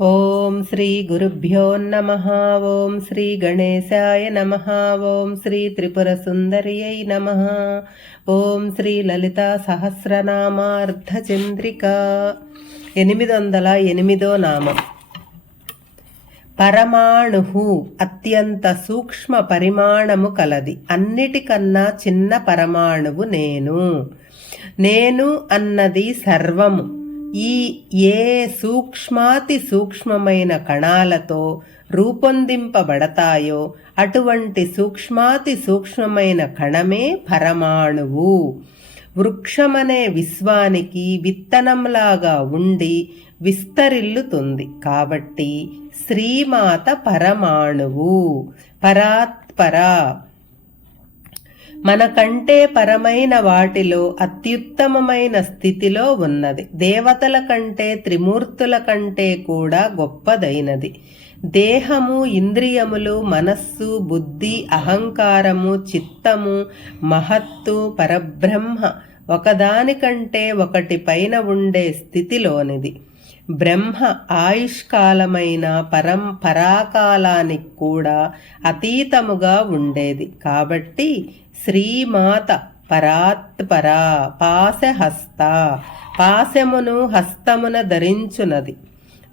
ఓం శ్రీ గురుభ్యో నమః. ఓం శ్రీ గణేశాయ నమః. ఓం శ్రీ త్రిపుర సుందర్యై నమః. ఓం శ్రీ లలితా సహస్రనామార్ధచంద్రిక. 808వ నామం. పరమాణు అత్యంత సూక్ష్మ పరిమాణము కలది. అన్నిటికన్నా చిన్న పరమాణువు నేను అన్నది సర్వము. ఏ సూక్ష్మాతి సూక్ష్మమైన కణాలతో రూపొందింపబడతాయో అటువంటి సూక్ష్మాతి సూక్ష్మమైన కణమే పరమాణువు. వృక్షమనే విశ్వానికి విత్తనంలాగా ఉండి విస్తరిల్లుతుంది. కాబట్టి శ్రీమాత పరమాణువు, పరాత్పర. మనకంటే పరమైన వాటిలో అత్యుత్తమమైన స్థితిలో ఉన్నది. దేవతల కంటే త్రిమూర్తుల కంటే కూడా గొప్పదైనది. దేహము, ఇంద్రియములు, మనస్సు, బుద్ధి, అహంకారము, చిత్తము, మహత్తు, పరబ్రహ్మ ఒకదానికంటే ఒకటి పైన ఉండే స్థితిలోనిది. బ్రహ్మ ఆయుష్కాలమైన పరాకాలానికి కూడా అతీతముగా ఉండేది. కాబట్టి శ్రీమాత పరాత్పరా. పాశహస్త, పాశమును హస్తమున ధరించునది.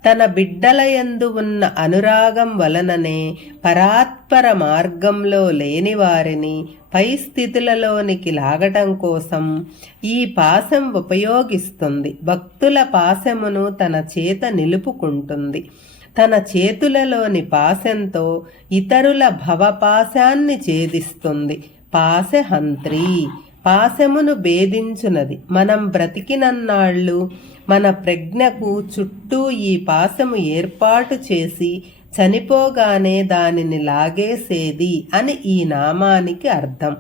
తన బిడ్డలయందు ఉన్న అనురాగం వలననే పరాత్పర మార్గంలో లేని వారిని పై స్థితులలోనికి లాగటం కోసం ఈ పాశం ఉపయోగిస్తుంది. భక్తుల పాశమును తన చేత నిలుపుకుంటుంది. తన చేతులలోని పాశంతో ఇతరుల భవపాశాన్ని ఛేదిస్తుంది. పాశహంత్రి, పాశమును భేదించునది. మనం బ్రతికినన్నాళ్ళు మన ప్రజ్ఞకు చుట్టూ ఈ పాశము ఏర్పాటు చేసి చనిపోగానే దానిని లాగేసేది అని ఈ నామానికి అర్థం.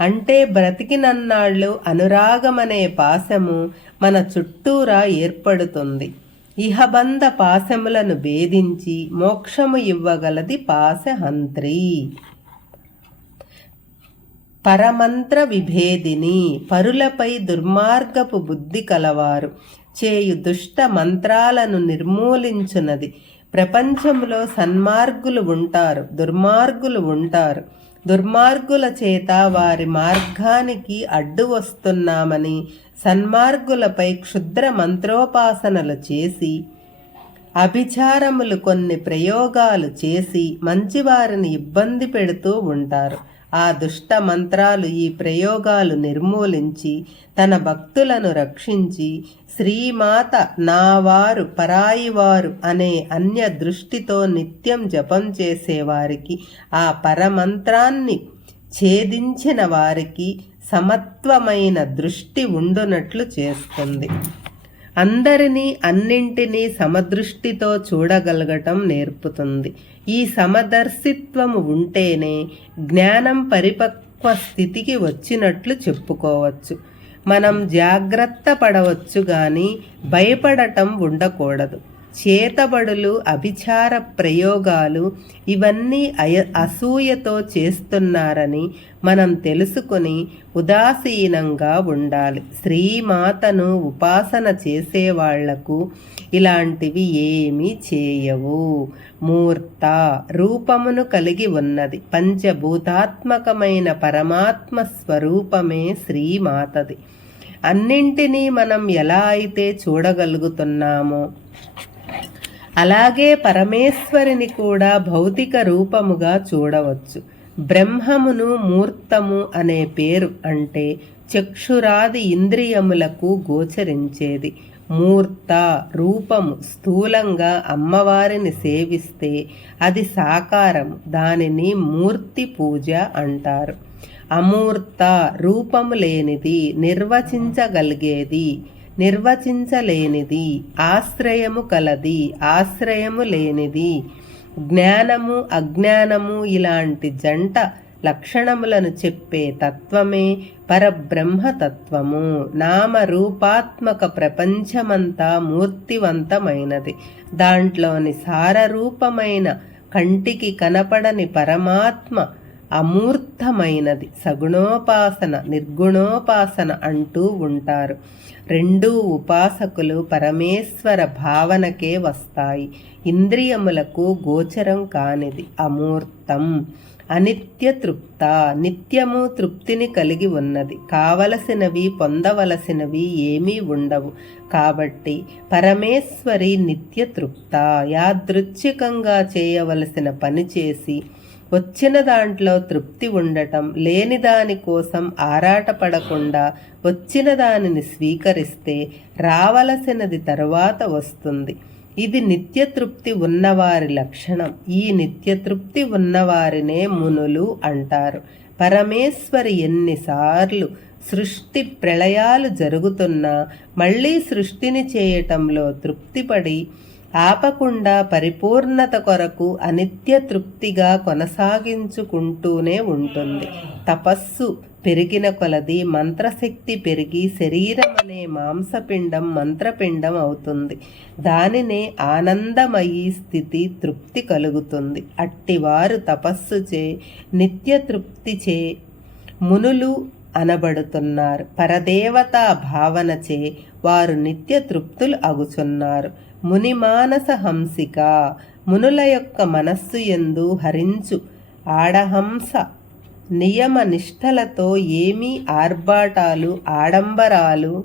అంటే బ్రతికినన్నాళ్ళు అనురాగమనే పాశము మన చుట్టూరా ఏర్పడుతుంది. ఇహబంధ పాశములను భేదించి మోక్షము ఇవ్వగలది పాశహంత్రి. పరమంత్ర విభేదిని, పరులపై దుర్మార్గపు బుద్ధి కలవారు చేయు దుష్ట మంత్రాలను నిర్మూలించునది. ప్రపంచంలో సన్మార్గులు ఉంటారు, దుర్మార్గులు ఉంటారు. దుర్మార్గుల చేత వారి మార్గానికి అడ్డు వస్తున్నామని సన్మార్గులపై క్షుద్ర మంత్రోపాసనలు చేసి, అభిచారములు కొన్ని ప్రయోగాలు చేసి మంచివారిని ఇబ్బంది పెడుతూ ఉంటారు. ఆ దుష్ట మంత్రాలు, ఈ ప్రయోగాలు నిర్మూలించి తన భక్తులను రక్షించి శ్రీమాత నావారు పరాయివారు అనే అన్య దృష్టితో నిత్యం జపం చేసేవారికి, ఆ పరమంత్రాన్ని ఛేదించిన వారికి సమత్వమైన దృష్టి ఉండునట్లు చేస్తుంది. అందరినీ అన్నింటినీ సమదృష్టితో చూడగలగటం నేర్పుతుంది. ఈ సమదర్శిత్వము ఉంటేనే జ్ఞానం పరిపక్వ స్థితికి వచ్చినట్లు చెప్పుకోవచ్చు. మనం జాగ్రత్త పడవచ్చు గాని భయపడటం ఉండకూడదు. చేతబడులు, అభిచార ప్రయోగాలు ఇవన్నీ అసూయతో చేస్తున్నారని మనం తెలుసుకుని ఉదాసీనంగా ఉండాలి. శ్రీమాతను ఉపాసన చేసేవాళ్లకు ఇలాంటివి ఏమీ చేయవు. మూర్త, రూపమును కలిగి ఉన్నది. పంచభూతాత్మకమైన పరమాత్మ స్వరూపమే శ్రీమాతది. అన్నింటినీ మనం ఎలా అయితే చూడగలుగుతున్నామో అలాగే పరమేశ్వరిని కూడా భౌతిక రూపముగా చూడవచ్చు. బ్రహ్మమును మూర్తము అనే పేరు అంటే చక్షురాది ఇంద్రియములకు గోచరించేది. మూర్త, రూపము. స్థూలంగా అమ్మవారిని సేవిస్తే అది సాకారము, దానిని మూర్తి పూజ అంటారు. అమూర్త, రూపము లేనిది, నిర్వచించగలిగేది, నిర్వచించలేనిది, ఆశ్రయము కలది, ఆశ్రయము లేనిది. జ్ఞానము, అజ్ఞానము ఇలాంటి జంట లక్షణములను చెప్పే తత్వమే పరబ్రహ్మతత్వము. నామరూపాత్మక ప్రపంచమంతా మూర్తివంతమైనది. దాంట్లోని సారరూపమైన కంటికి కనపడని పరమాత్మ అమూర్తమైనది, సగుణోపాసన, నిర్గుణోపాసన అంటూ ఉంటారు. రెండూ ఉపాసకులు పరమేశ్వర భావనకే వస్తాయి. ఇంద్రియములకు గోచరం కానిది, అమూర్తం. అనిత్య తృప్త, నిత్యము తృప్తిని కలిగి ఉన్నది. కావలసినవి పొందవలసినవి ఏమీ ఉండవు. కాబట్టి పరమేశ్వరి నిత్య తృప్త. యాదృచ్ఛికంగా చేయవలసిన పని చేసి వచ్చిన దాంట్లో తృప్తి ఉండటం, లేని దాని కోసం ఆరాటపడకుండా వచ్చిన దానిని స్వీకరిస్తే రావలసినది తరువాత వస్తుంది. ఇది నిత్యతృప్తి ఉన్నవారి లక్షణం. ఈ నిత్యతృప్తి ఉన్నవారినే మునులు అంటారు. పరమేశ్వరి ఎన్నిసార్లు సృష్టి ప్రళయాలు జరుగుతున్నా మళ్ళీ సృష్టిని చేయటంలో తృప్తిపడి ఆపకుండా పరిపూర్ణత కొరకు అనిత్య తృప్తిగా కొనసాగించుకుంటూనే ఉంటుంది. తపస్సు పెరిగిన కొలది మంత్రశక్తి పెరిగి శరీరం అనే మాంసపిండం మంత్రపిండం అవుతుంది. దానినే ఆనందమయీ స్థితి, తృప్తి కలుగుతుంది. అట్టివారు తపస్సు చే నిత్య తృప్తి చే మునులు అనబడుతున్నారు. పరదేవతా భావనచే వారు నిత్య తృప్తులు అగుచున్నారు. ముని మానస హంసిక, మునుల యొక్క మనస్సు యందు హరించు ఆడహంస నియమ నిష్టలతో ఏమీ ఆర్భాటాలు ఆడంబరాలు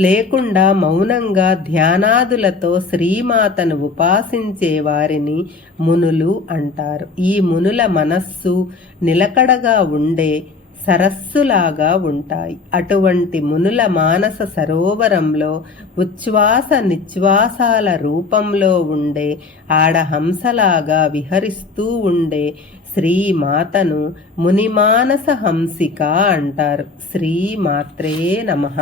లేకుండా మౌనంగా ధ్యానాదులతో శ్రీమాతను ఉపాసించే వారిని మునులు అంటారు. ఈ మునుల మనస్సు నిలకడగా ఉండే సరస్సులాగా ఉంటాయి. అటువంటి మునుల మానస సరోవరంలో ఉచ్ఛ్వాస నిశ్వాసాల రూపంలో ఉండే ఆడహంసలాగా విహరిస్తూ ఉండే శ్రీమాతను మునిమానస హంసిక అంటారు. శ్రీమాత్రే నమః.